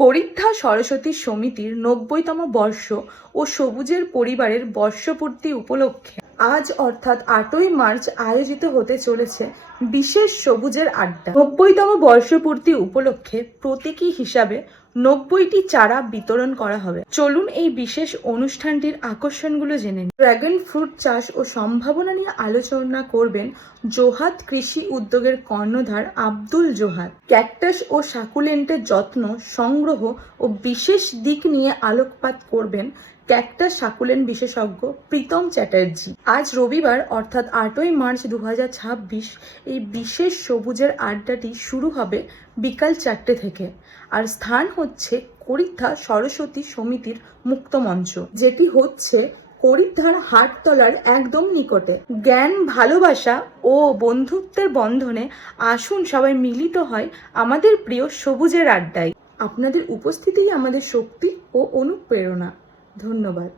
পরিদ্ধা সরস্বতী সমিতির ৯০তম বর্ষ ও সবুজের পরিবারের বর্ষপূর্তি উপলক্ষে আজ অর্থাৎ ৮ই মার্চ আয়োজিত হতে চলেছে বিশেষ সবুজের আড্ডা। ৯০তম বর্ষপূর্তি উপলক্ষে প্রতীকী হিসাবে ৯০টি চারা বিতরণ করা হবে। চলুন এই বিশেষ অনুষ্ঠানটির আকর্ষণগুলো জেনে নিন। ড্রাগন ফ্রুট চাষ ও সম্ভাবনা নিয়ে আলোচনা করবেন জোহাত কৃষি উদ্যোগের কর্ণধার আব্দুল জোহাত। ক্যাকটাস ও সাকুলেন্টের যত্ন, সংগ্রহ ও বিশেষ দিক নিয়ে আলোকপাত করবেন ক্যাকটাস সাকুলেন্ট বিশেষজ্ঞ প্রীতম চ্যাটার্জি। আজ রবিবার অর্থাৎ ৮ই মার্চ ২০২৬ এই বিশেষ সবুজের আড্ডাটি শুরু হবে বিকাল ৪টে থেকে। আর স্থান হচ্ছে করিদ্ধা সরস্বতী সমিতির মুক্তমঞ্চ, যেটি হচ্ছে করিদ্ধার হাটতলার একদম নিকটে। জ্ঞান, ভালোবাসা ও বন্ধুত্বের বন্ধনে আসুন সবাই মিলিত হয় আমাদের প্রিয় সবুজের আড্ডায়। আপনাদের উপস্থিতিই আমাদের শক্তি ও অনুপ্রেরণা। ধন্যবাদ।